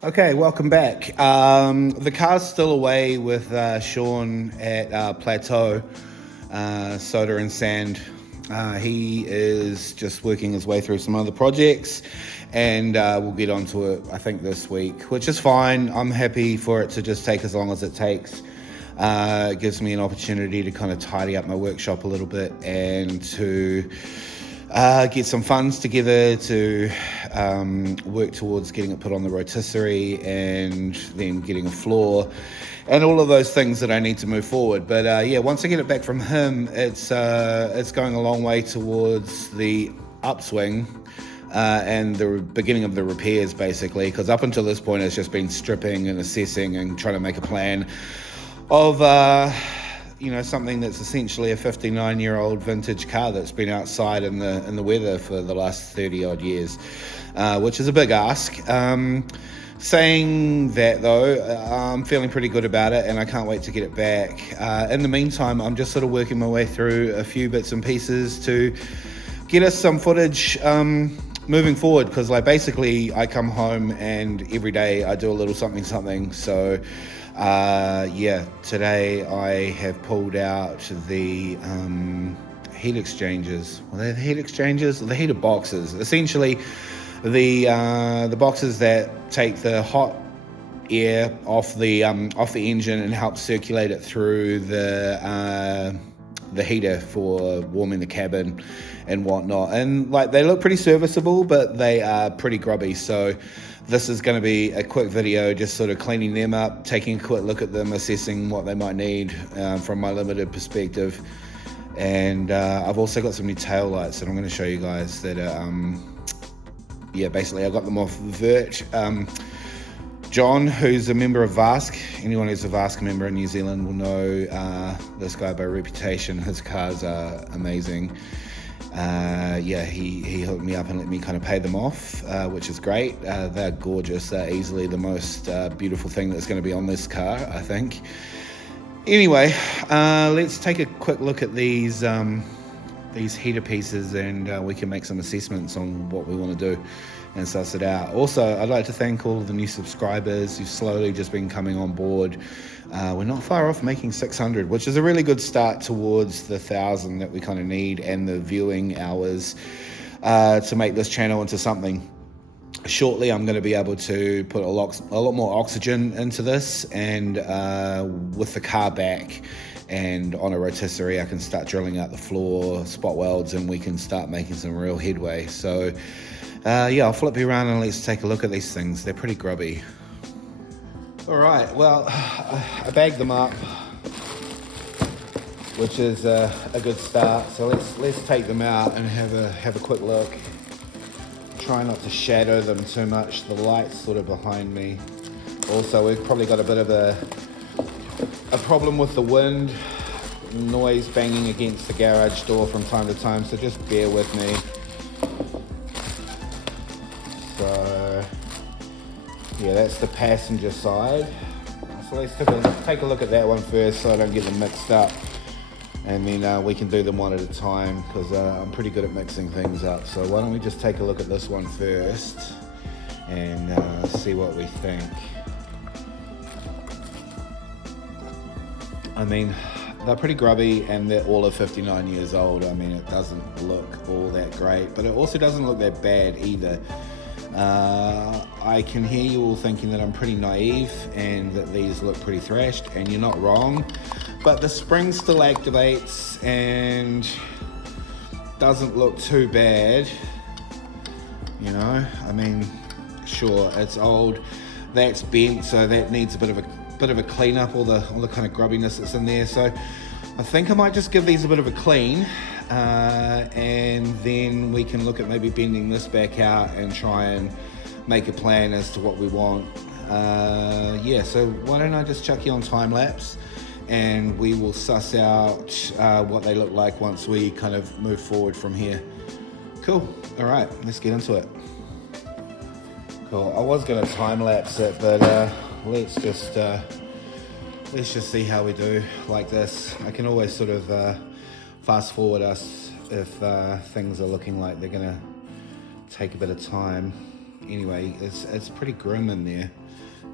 Okay, welcome back. The car's still away with Sean at Plateau, Soda and Sand. He is just working his way through some other projects, and we'll get onto it, I think, this week, which is fine. I'm happy for it to just take as long as it takes. It gives me an opportunity to kind of tidy up my workshop a little bit and to get some funds together to work towards getting it put on the rotisserie and then getting a floor and all of those things that I need to move forward. But yeah, once I get it back from him, it's going a long way towards the upswing and the beginning of the repairs, basically, because up until this point it's just been stripping and assessing and trying to make a plan of something that's essentially a 59-year-old vintage car that's been outside in the weather for the last 30 odd years, which is a big ask. Saying that, though, I'm feeling pretty good about it, and I can't wait to get it back. In the meantime, I'm just sort of working my way through a few bits and pieces to get us some footage moving forward, because basically I come home and every day I do a little something. So yeah, today I have pulled out the heat exchangers. Well, they're the heat exchangers, the heater boxes. Essentially, the boxes that take the hot air off the engine and help circulate it through the heater for warming the cabin and whatnot. And they look pretty serviceable, but they are pretty grubby. So this is going to be a quick video, just sort of cleaning them up, taking a quick look at them, assessing what they might need from my limited perspective. And I've also got some new tail lights that I'm going to show you guys that are, basically I got them off Vert. John, who's a member of Vask, anyone who's a Vask member in New Zealand will know this guy by reputation. His cars are amazing. He hooked me up and let me kind of pay them off, which is great. They're gorgeous. They're easily the most beautiful thing that's going to be on this car, I think. Anyway, let's take a quick look at these heater pieces, and we can make some assessments on what we want to do and suss it out. Also, I'd like to thank all of the new subscribers who've slowly just been coming on board. We're not far off making 600, which is a really good start towards the 1,000 that we kind of need, and the viewing hours to make this channel into something. Shortly, I'm going to be able to put a lot more oxygen into this, and with the car back and on a rotisserie, I can start drilling out the floor, spot welds, and we can start making some real headway. So I'll flip you around and let's take a look at these things. They're pretty grubby. All right, well, I bagged them up, which is a good start. So let's take them out and have a quick look. Try not to shadow them too much. The light's sort of behind me. Also, we've probably got a bit of a problem with the wind, noise banging against the garage door from time to time, so just bear with me. So yeah, that's the passenger side. So let's take a look at that one first so I don't get them mixed up, and then we can do them one at a time, because I'm pretty good at mixing things up. So why don't we just take a look at this one first and see what we think. I mean, they're pretty grubby, and they're all of 59 years old. I mean, it doesn't look all that great, but it also doesn't look that bad either. I can hear you all thinking that I'm pretty naive and that these look pretty thrashed, and you're not wrong, but the spring still activates and doesn't look too bad. I mean, sure, it's old, that's bent, so that needs a bit of a clean up, all the kind of grubbiness that's in there. So I think I might just give these a bit of a clean, and then we can look at maybe bending this back out and try and make a plan as to what we want. So why don't I just chuck you on time lapse, and we will suss out what they look like once we kind of move forward from here. Cool. All right, let's get into it. Cool. I was going to time lapse it, but let's just see how we do like this. I can always sort of fast forward us if things are looking like they're gonna take a bit of time. anyway, it's pretty grim in there.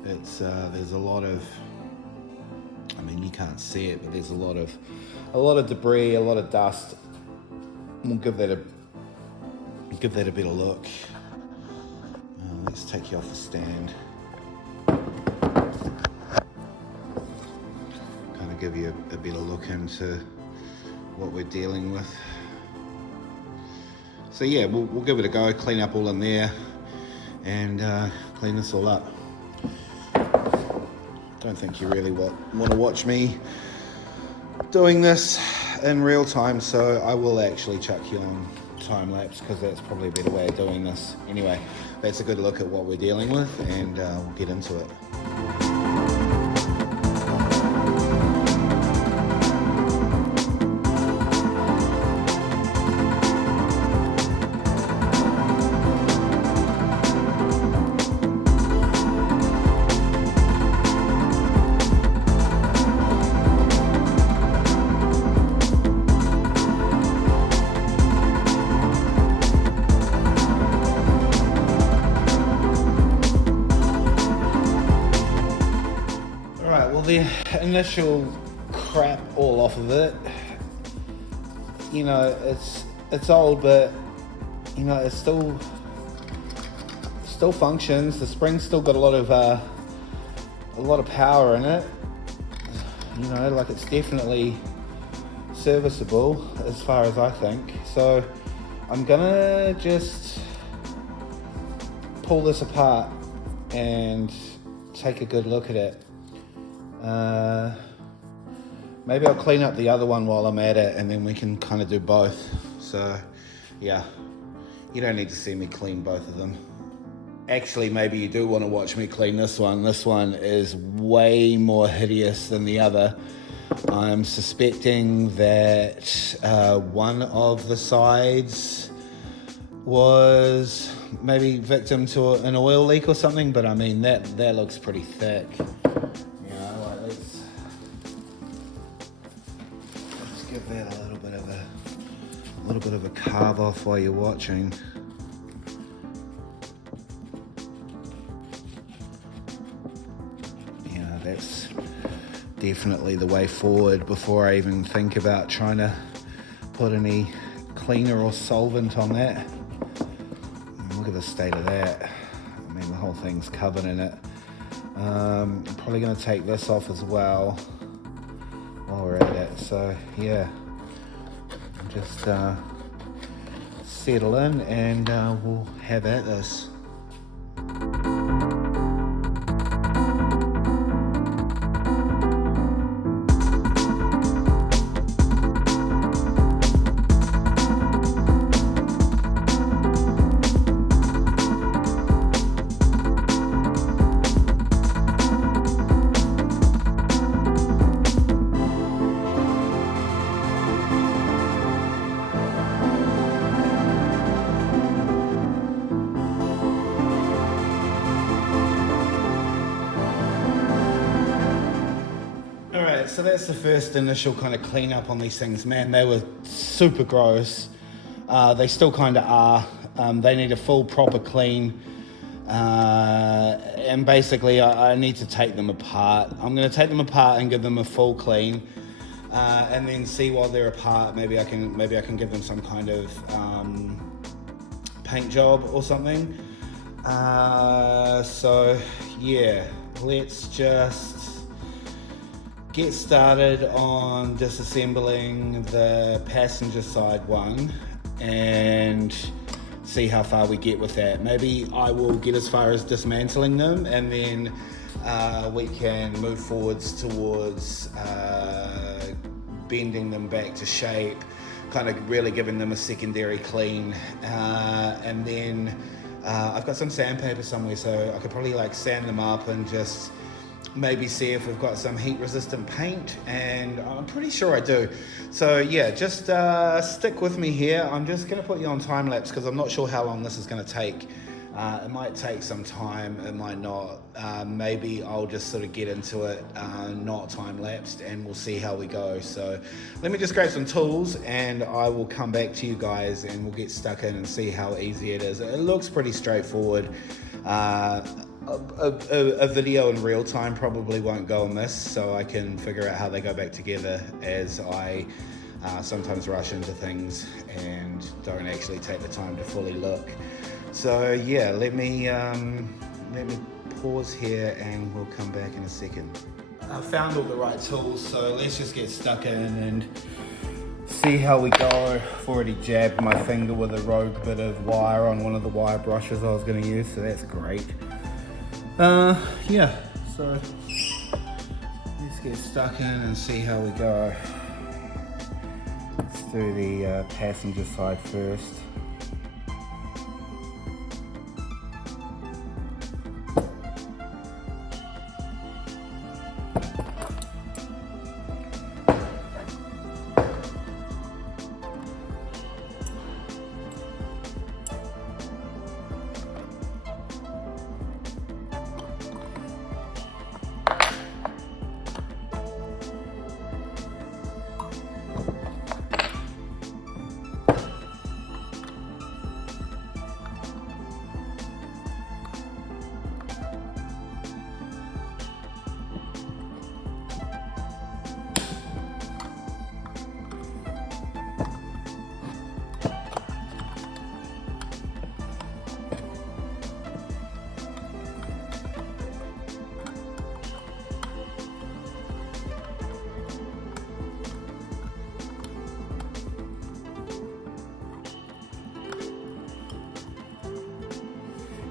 It's there's a lot of, I mean, you can't see it, but there's a lot of debris, a lot of dust. We'll give that a bit of look. Let's take you off the stand. Kind of give you a better look into what we're dealing with. So yeah, we'll give it a go, clean up all in there, and clean this all up. Don't think you really want to watch me doing this in real time, so I will actually chuck you on time lapse, because that's probably a better way of doing this. Anyway, that's a good look at what we're dealing with, and we'll get into it. The initial crap all off of it, you know, it's old, but you know, it still functions. The spring's still got a lot of power in it, you know, like it's definitely serviceable as far as I think. So I'm gonna just pull this apart and take a good look at it. Maybe I'll clean up the other one while I'm at it, and then we can kind of do both. So yeah, you don't need to see me clean both of them. Actually, maybe you do want to watch me clean this one. This one is way more hideous than the other. I'm suspecting that one of the sides was maybe victim to an oil leak or something, but I mean, that looks pretty thick. Give that a little bit of a carve off while you're watching. Yeah, that's definitely the way forward before I even think about trying to put any cleaner or solvent on that. Look at the state of that. I mean, the whole thing's covered in it. I'm probably going to take this off as well while we're at it. So yeah, just settle in, and we'll have at this. So that's the first initial kind of cleanup on these things. Man, they were super gross. They still kind of are. They need a full proper clean. And basically I need to take them apart. I'm going to take them apart and give them a full clean. And then see while they're apart, maybe I can give them some kind of paint job or something. So yeah, let's just get started on disassembling the passenger side one and see how far we get with that. Maybe I will get as far as dismantling them, and then we can move forwards towards bending them back to shape, kind of really giving them a secondary clean. And then I've got some sandpaper somewhere, so I could probably like sand them up and just maybe see if we've got some heat resistant paint, and I'm pretty sure I do. So yeah, just stick with me here. I'm just going to put you on time lapse because I'm not sure how long this is going to take. It might take some time, it might not. Maybe I'll just sort of get into it not time lapsed, and we'll see how we go. So let me just grab some tools and I will come back to you guys and we'll get stuck in and see how easy it is. It looks pretty straightforward. A video in real time probably won't go amiss, so I can figure out how they go back together, as I sometimes rush into things and don't actually take the time to fully look. So yeah, let me pause here and we'll come back in a second. I found all the right tools, so let's just get stuck in and see how we go. I've already jabbed my finger with a rogue bit of wire on one of the wire brushes I was going to use, so that's great. Yeah, so let's get stuck in and see how we go. Let's do the passenger side first.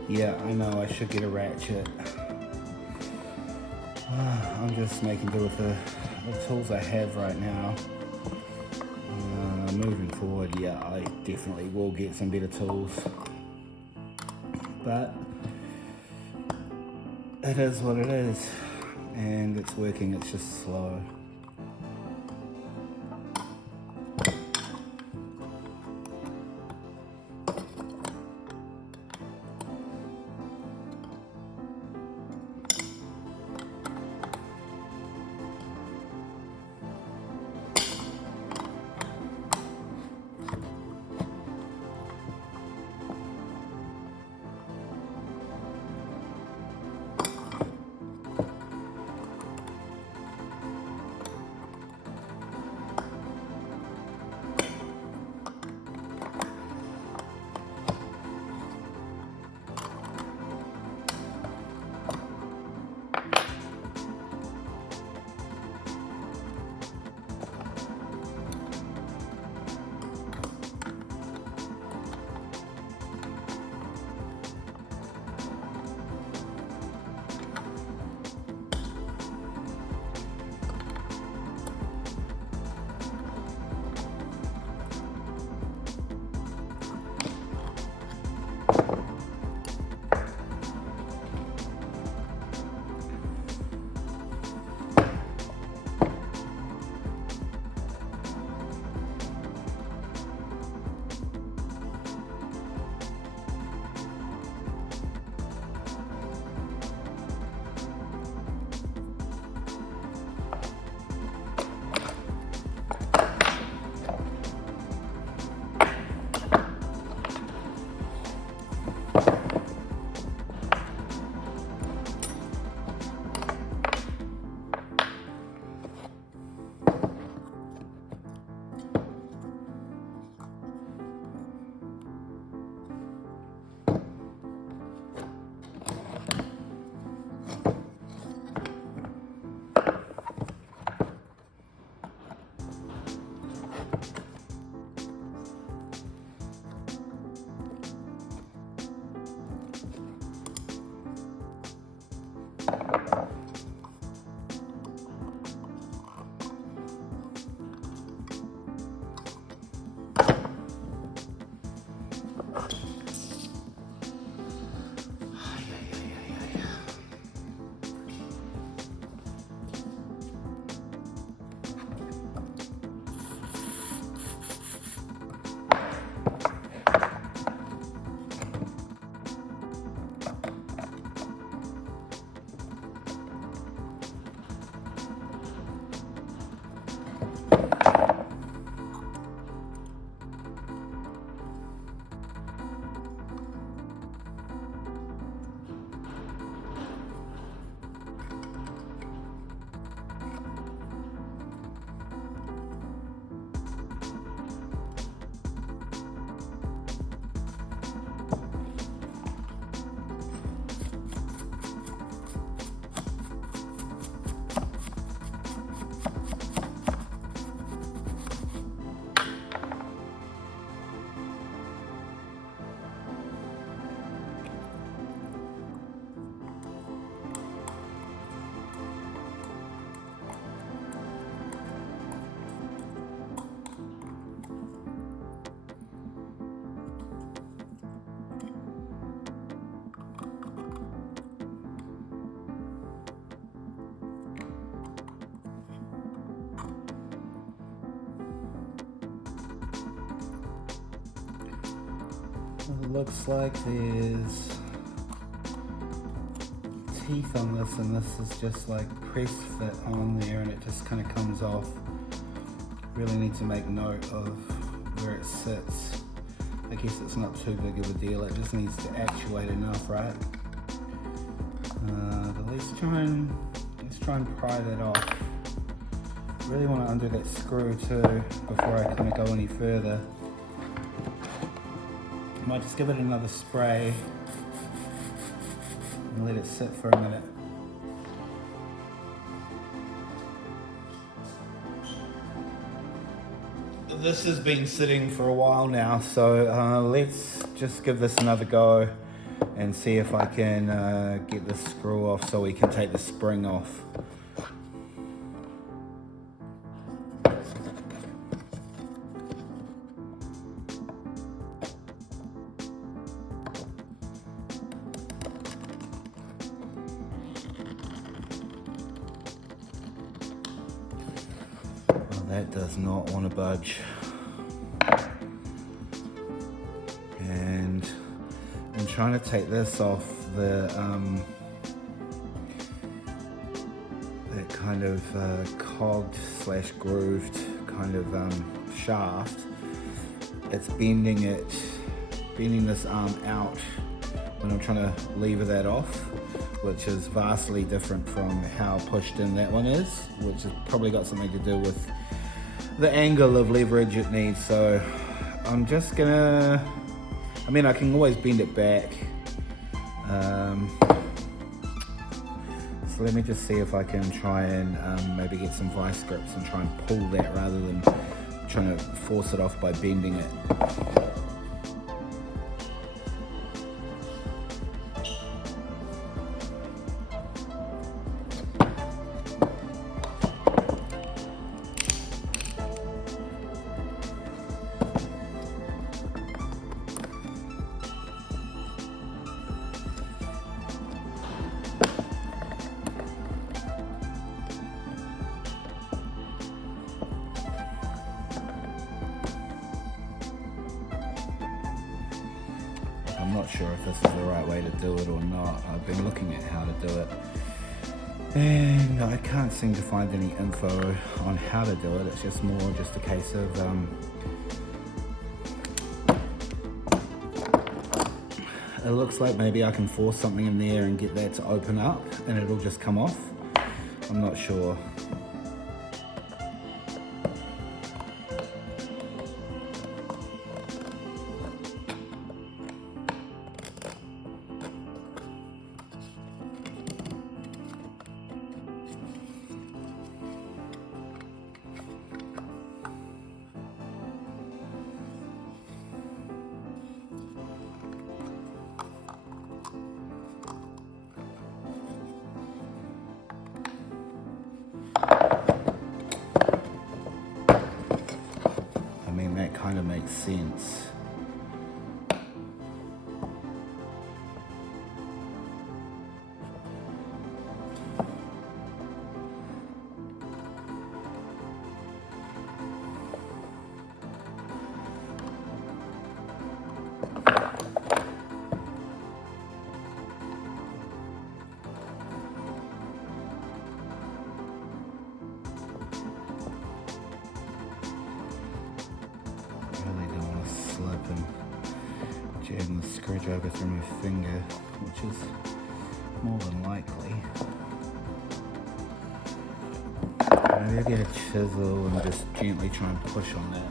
Yeah, I know I should get a ratchet. I'm just making do with the tools I have right now. Moving forward, yeah, I definitely will get some better tools. But it is what it is, and it's working, it's just slow. It looks like there's teeth on this, and this is just like press fit on there, and it just kind of comes off. Really need to make note of where it sits. I guess it's not too big of a deal, it just needs to actuate enough, right? But let's try and pry that off. Really want to undo that screw too before I kind of go any further. I might just give it another spray and let it sit for a minute. This has been sitting for a while now, so let's just give this another go and see if I can get the screw off so we can take the spring off. That does not want to budge. And I'm trying to take this off the that kind of cogged slash grooved kind of shaft. It's bending this arm out when I'm trying to lever that off, which is vastly different from how pushed in that one is, which has probably got something to do with the angle of leverage it needs. So I'm just gonna, I mean, I can always bend it back. So let me just see if I can try and maybe get some vice grips and try and pull that rather than trying to force it off by bending it. I'm not sure if this is the right way to do it or not. I've been looking at how to do it, and I can't seem to find any info on how to do it. It's just more just a case of it looks like maybe I can force something in there and get that to open up and it'll just come off. I'm not sure. That kind of makes sense. Slip and jam the screwdriver through my finger, which is more than likely. Maybe I'll get a chisel and just gently try and push on that.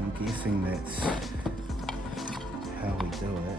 I'm guessing that's how we do it.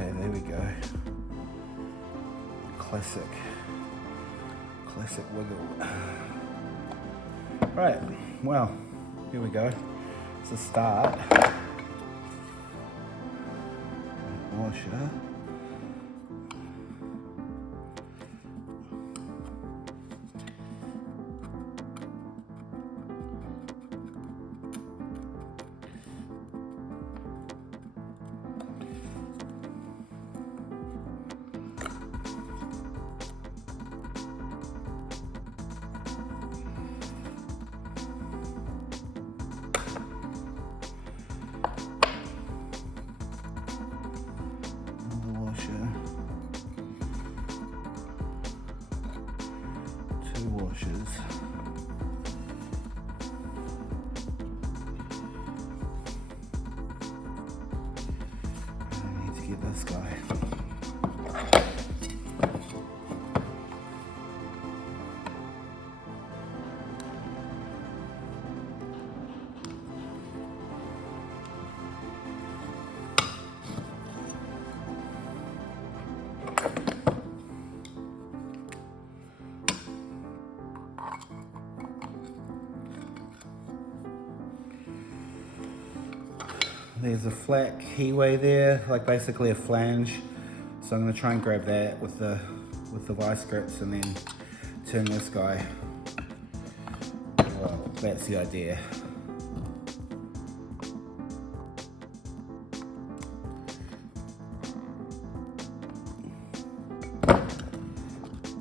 Okay, there we go. Classic wiggle. Right, well, here we go. It's a start. Washer. Two washers. I need to get this guy. There's a flat keyway there, like basically a flange. So I'm going to try and grab that with the vice grips and then turn this guy. Well, that's the idea.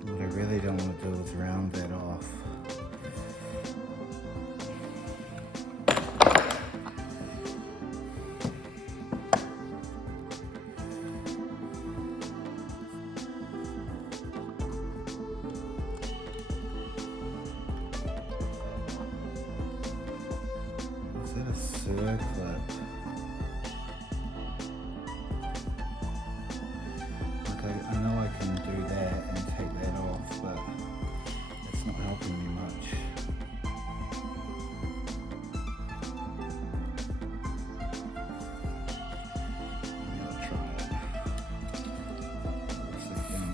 What I really don't want to do is round that off. Circlip. Okay, I know I can do that and take that off, but it's not helping me much. Maybe I'll try it. What's the thing?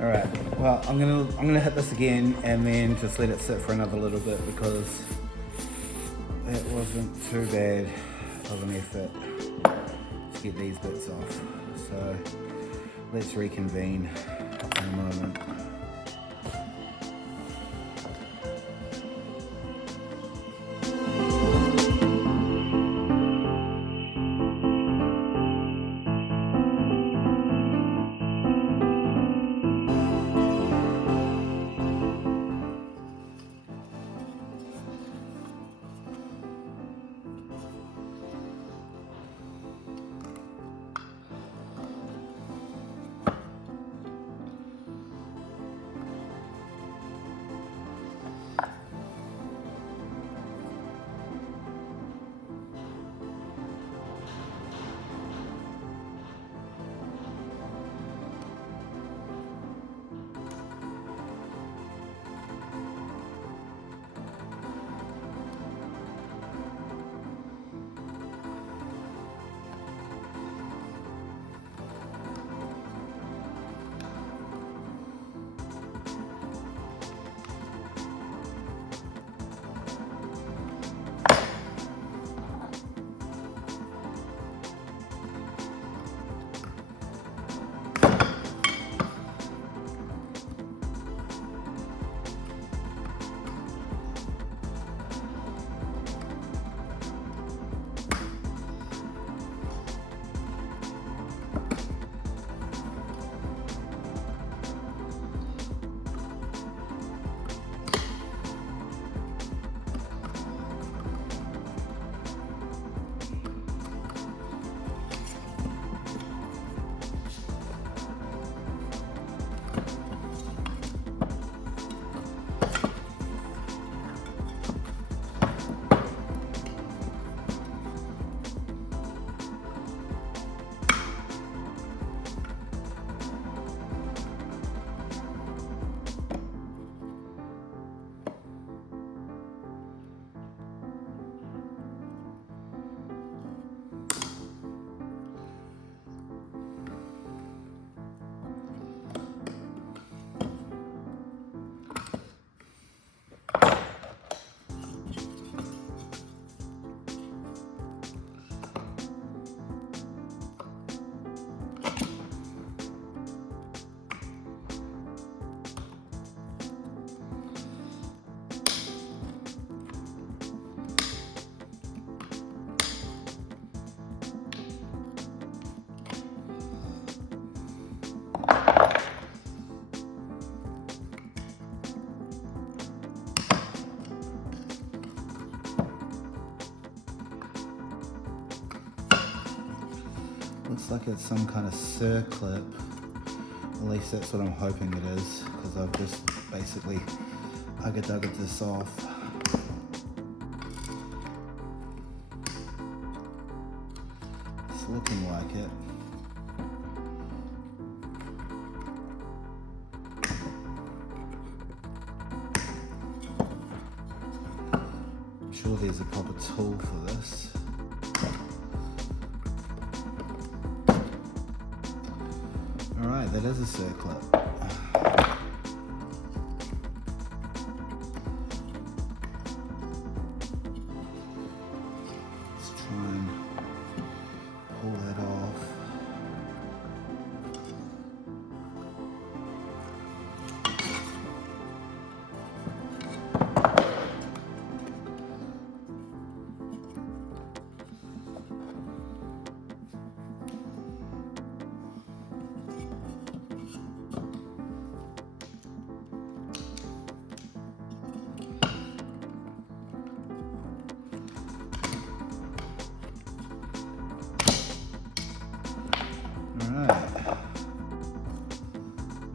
All right, well, I'm gonna hit this again and then just let it sit for another little bit because that wasn't too bad of an effort to get these bits off. So let's reconvene in a moment. Looks like it's some kind of circlip. At least that's what I'm hoping it is, because I've just basically ugga-duggered this off. It's looking like it. I'm sure there's a proper tool for this. Alright, that is a circlip. Let's try and pull that off.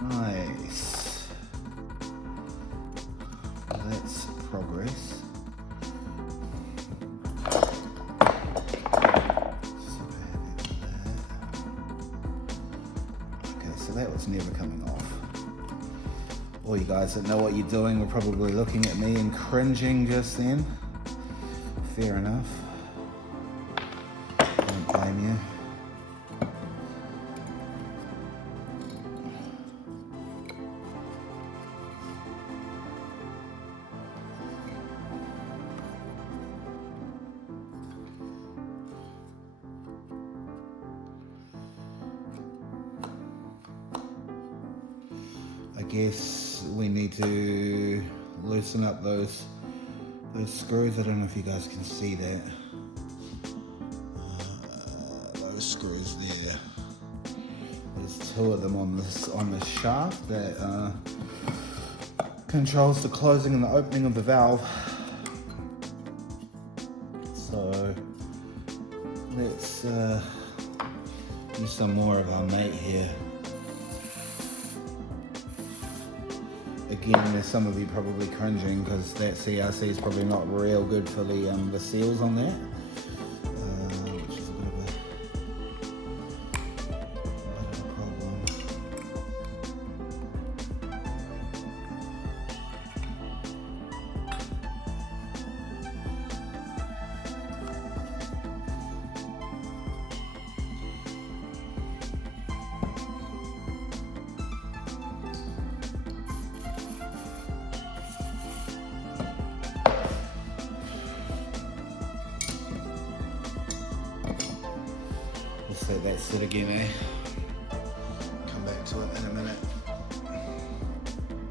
Nice. That's progress. Super happy with that. Okay, so that was never coming off. All you guys that know what you're doing were probably looking at me and cringing just then. Fair enough. Don't blame you. I guess we need to loosen up those screws. I don't know if you guys can see that. Those screws there. There's two of them on this shaft that controls the closing and the opening of the valve. So let's use some more of our mate here. Again, there's some of you probably cringing because that CRC is probably not real good for the seals on that, which is a bit of a problem. Let's let that sit again, eh? Come back to it in a minute.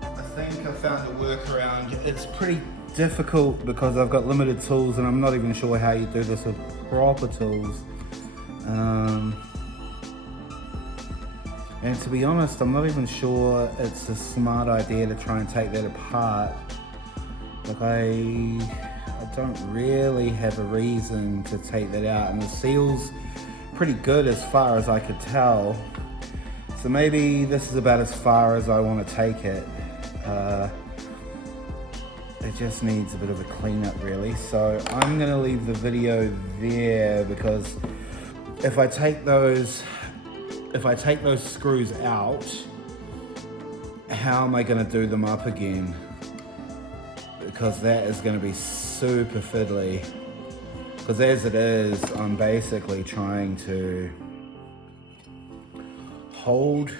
I think I found a workaround. It's pretty difficult because I've got limited tools and I'm not even sure how you do this with proper tools. And to be honest, I'm not even sure it's a smart idea to try and take that apart. Like I don't really have a reason to take that out, and the seal's pretty good as far as I could tell. So maybe this is about as far as I want to take it. It just needs a bit of a cleanup really. So I'm gonna leave the video there because if I take those screws out, how am I gonna do them up again? Because that is gonna be super fiddly. Because as it is, I'm basically trying to hold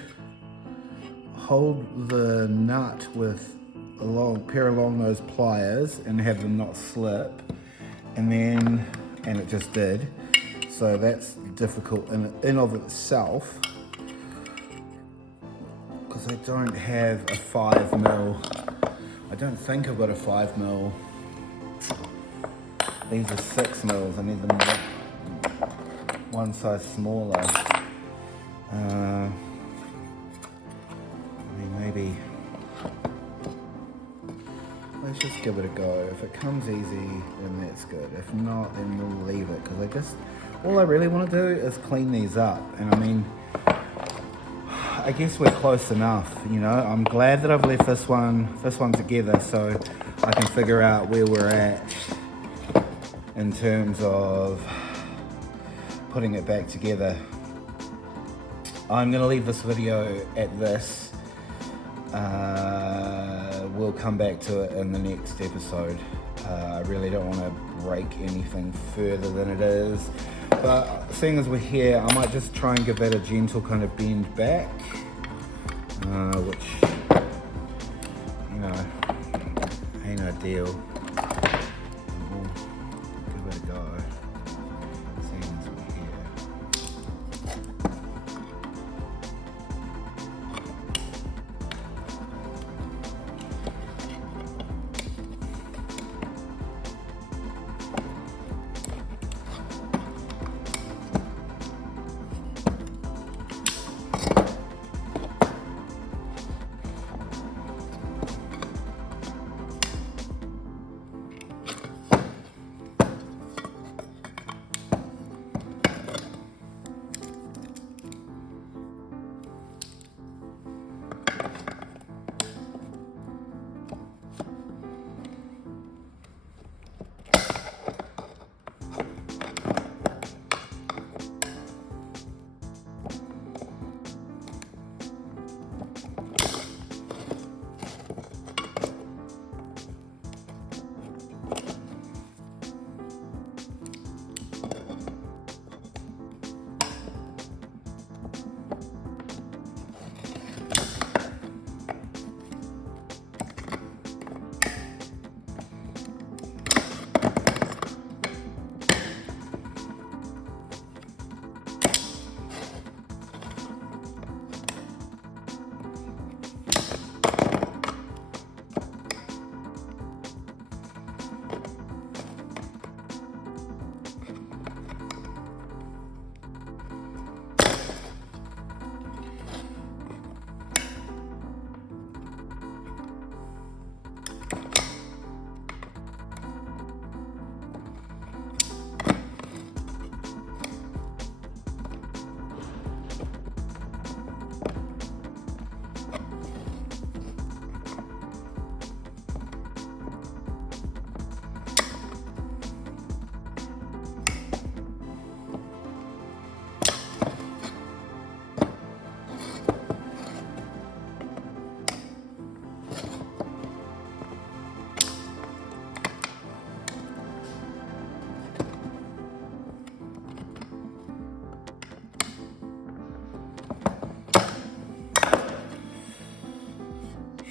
the nut with a pair of long nose pliers and have them not slip, and it just did. So that's difficult in of itself, because I don't have a 5mm. I don't think I've got a 5mm. These are 6mm. I need them one size smaller. I mean, maybe let's just give it a go. If it comes easy, then that's good. If not, then we'll leave it, because I just all I really want to do is clean these up. And I mean, I guess we're close enough, you know. I'm glad that I've left this one together so I can figure out where we're at in terms of putting it back together. I'm gonna leave this video at this. We'll come back to it in the next episode. I really don't want to break anything further than it is. But seeing as we're here, I might just try and give that a gentle kind of bend back, which, you know, ain't ideal. We'll give it a go, seeing as we're here.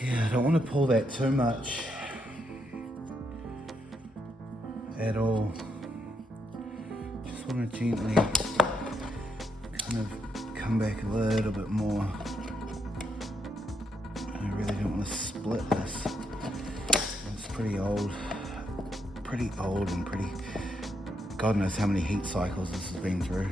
Yeah, I don't want to pull that too much at all. Just want to gently kind of come back a little bit more. I really don't want to split this. It's pretty old and pretty, God knows how many heat cycles this has been through.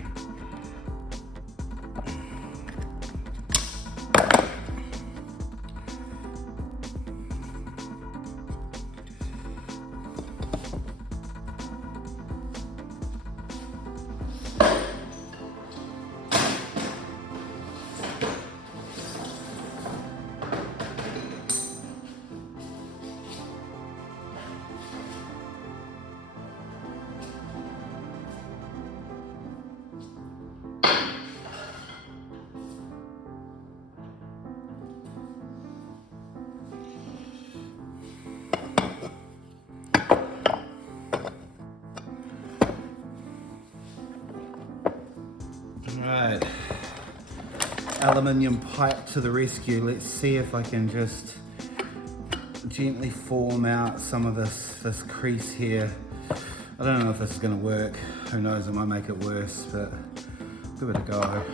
Right, aluminium pipe to the rescue. Let's see if I can just gently form out some of this crease here. I don't know if this is going to work. Who knows, it might make it worse, but give it a go.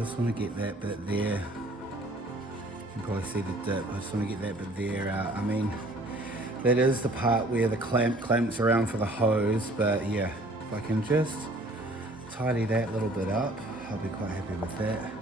just want to get that bit there. You can probably see the dip. I just want to get that bit there out. I mean, that is the part where the clamps around for the hose, but yeah, if I can just tidy that little bit up, I'll be quite happy with that.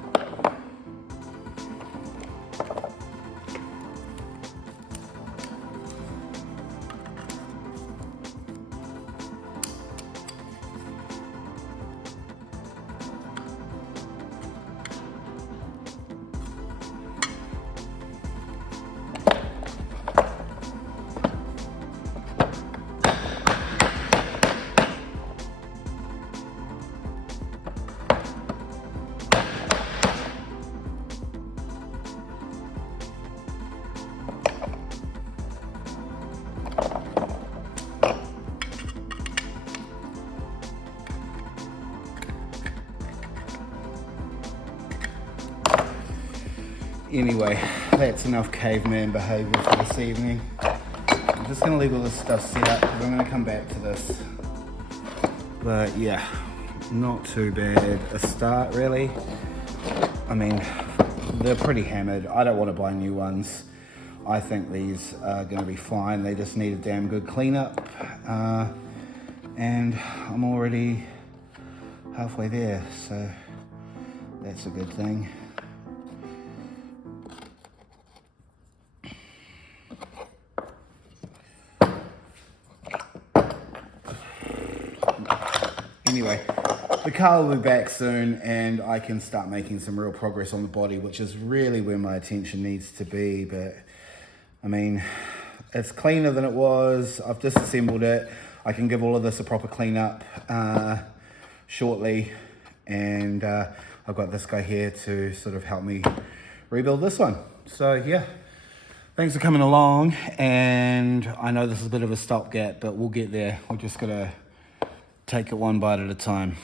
Anyway, that's enough caveman behaviour for this evening. I'm just going to leave all this stuff set up because I'm going to come back to this. But yeah, not too bad a start really. I mean, they're pretty hammered. I don't want to buy new ones. I think these are going to be fine. They just need a damn good cleanup. And I'm already halfway there, so that's a good thing. Anyway, the car will be back soon and I can start making some real progress on the body, which is really where my attention needs to be. But I mean, it's cleaner than it was. I've disassembled it. I can give all of this a proper cleanup shortly. And I've got this guy here to sort of help me rebuild this one. So yeah, thanks for coming along. And I know this is a bit of a stopgap, but we'll get there. We're just gonna take it one bite at a time.